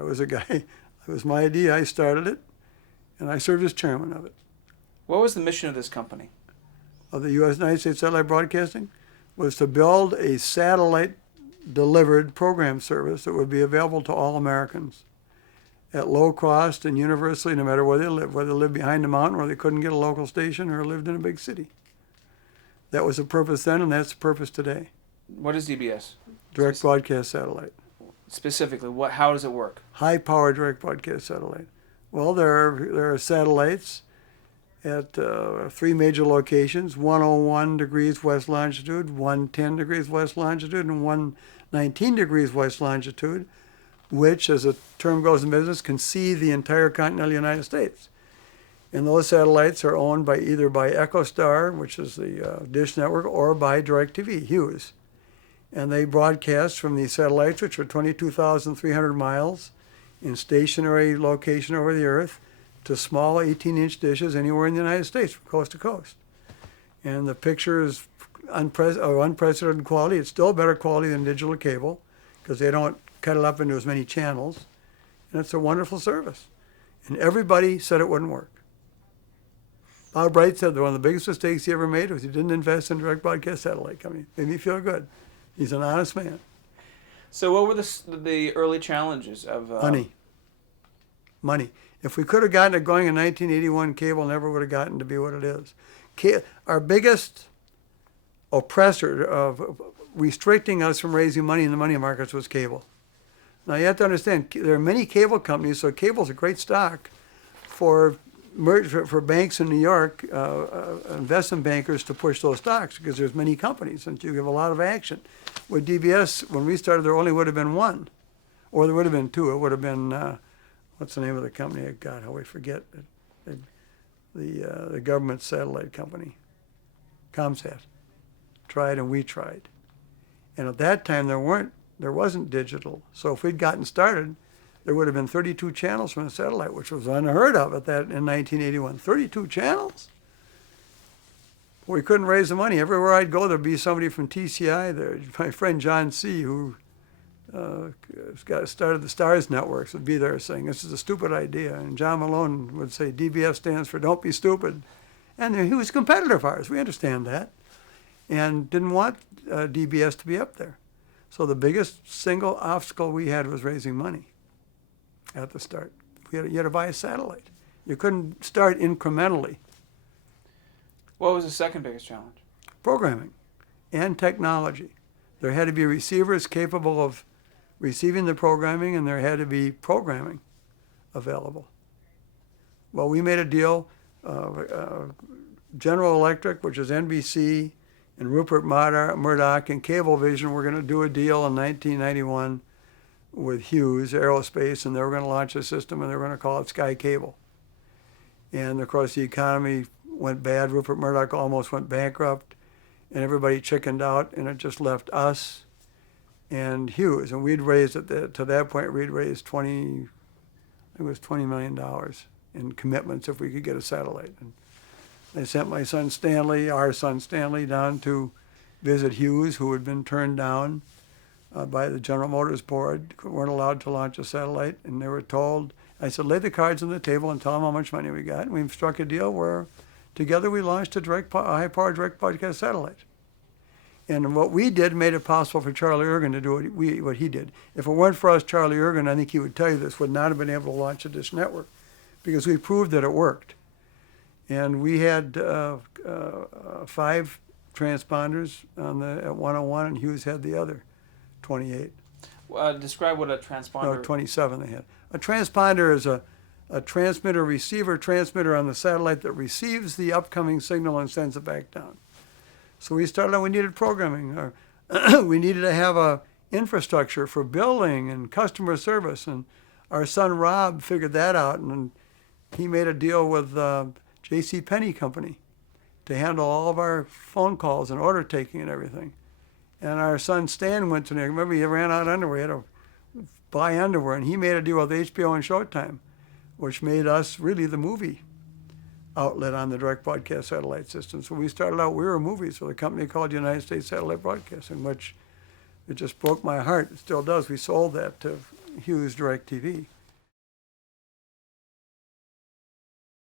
I was a guy, it was my idea, I started it, and I served as chairman of it. What was the mission of this company? Of the United States Satellite Broadcasting was to build a satellite-delivered program service that would be available to all Americans at low cost and universally, no matter where they live, whether they lived behind a mountain or they couldn't get a local station or lived in a big city. That was the purpose then, and that's the purpose today. What is DBS? Direct broadcast satellite. Specifically, how does it work? High-power direct broadcast satellite. Well, there are satellites at 3 major locations: 101 degrees west longitude, 110 degrees west longitude, and 119 degrees west longitude, which, as the term goes in business, can see the entire continental United States. And those satellites are owned either by EchoStar, which is the Dish Network, or by DirecTV, Hughes. And they broadcast from these satellites, which are 22,300 miles in stationary location over the Earth, to small 18-inch dishes anywhere in the United States, from coast to coast. And the picture is unprecedented quality. It's still better quality than digital cable, because they don't cut it up into as many channels. And it's a wonderful service. And everybody said it wouldn't work. Bob Bright said that one of the biggest mistakes he ever made was he didn't invest in direct broadcast satellite company. Made me feel good. He's an honest man. So what were the early challenges of... Money. If we could have gotten it going in 1981, cable never would have gotten to be what it is. Our biggest oppressor of restricting us from raising money in the money markets was cable. Now you have to understand, there are many cable companies, so cable's a great stock for banks in New York, investment bankers, to push those stocks, because there's many companies and you have a lot of action. With DBS, when we started, there only would have been one, or there would have been two. It would have been, what's the name of the company? God, how we forget it. The government satellite company, Comsat. Tried and we tried. And at that time, there wasn't digital. So if we'd gotten started, there would have been 32 channels from a satellite, which was unheard of in 1981. 32 channels? We couldn't raise the money. Everywhere I'd go, there'd be somebody from TCI there. My friend John C., who started the Stars Networks, would be there saying, this is a stupid idea. And John Malone would say, DBS stands for Don't Be Stupid. And he was a competitor of ours. We understand that. And didn't want DBS to be up there. So the biggest single obstacle we had was raising money at the start. You had to buy a satellite. You couldn't start incrementally. What was the second biggest challenge? Programming and technology. There had to be receivers capable of receiving the programming, and there had to be programming available. Well, we made a deal. General Electric, which is NBC, and Rupert Murdoch and Cablevision were going to do a deal in 1991 with Hughes Aerospace, and they were going to launch a system, and they were going to call it Sky Cable. And, of course, the economy went bad. Rupert Murdoch almost went bankrupt, and everybody chickened out, and it just left us and Hughes. And we'd raised, to that point, we'd raised $20 million in commitments if we could get a satellite. And I sent my son Stanley, our son Stanley, down to visit Hughes, who had been turned down by the General Motors board, weren't allowed to launch a satellite, and they were told, I said, lay the cards on the table and tell them how much money we got. And we struck a deal where together we launched a high-power direct broadcast satellite. And what we did made it possible for Charlie Ergen to do what he did. If it weren't for us, Charlie Ergen, I think he would tell you this, would not have been able to launch a Dish Network, because we proved that it worked. And we had 5 transponders at 101, and Hughes had the other 28. Describe what a transponder... No, 27 they had. A transponder is a transmitter, receiver, transmitter on the satellite that receives the upcoming signal and sends it back down. So we started out, we needed programming. We needed to have a infrastructure for billing and customer service. And our son Rob figured that out, and he made a deal with J.C. Penney Company to handle all of our phone calls and order taking and everything. And our son Stan went to, remember, he ran out of underwear. He had to buy underwear, and he made a deal with HBO and Showtime, which made us really the movie outlet on the direct broadcast satellite system. So we started out, we were movies with a company called United States Satellite Broadcasting, which it just broke my heart. It still does. We sold that to Hughes DirecTV.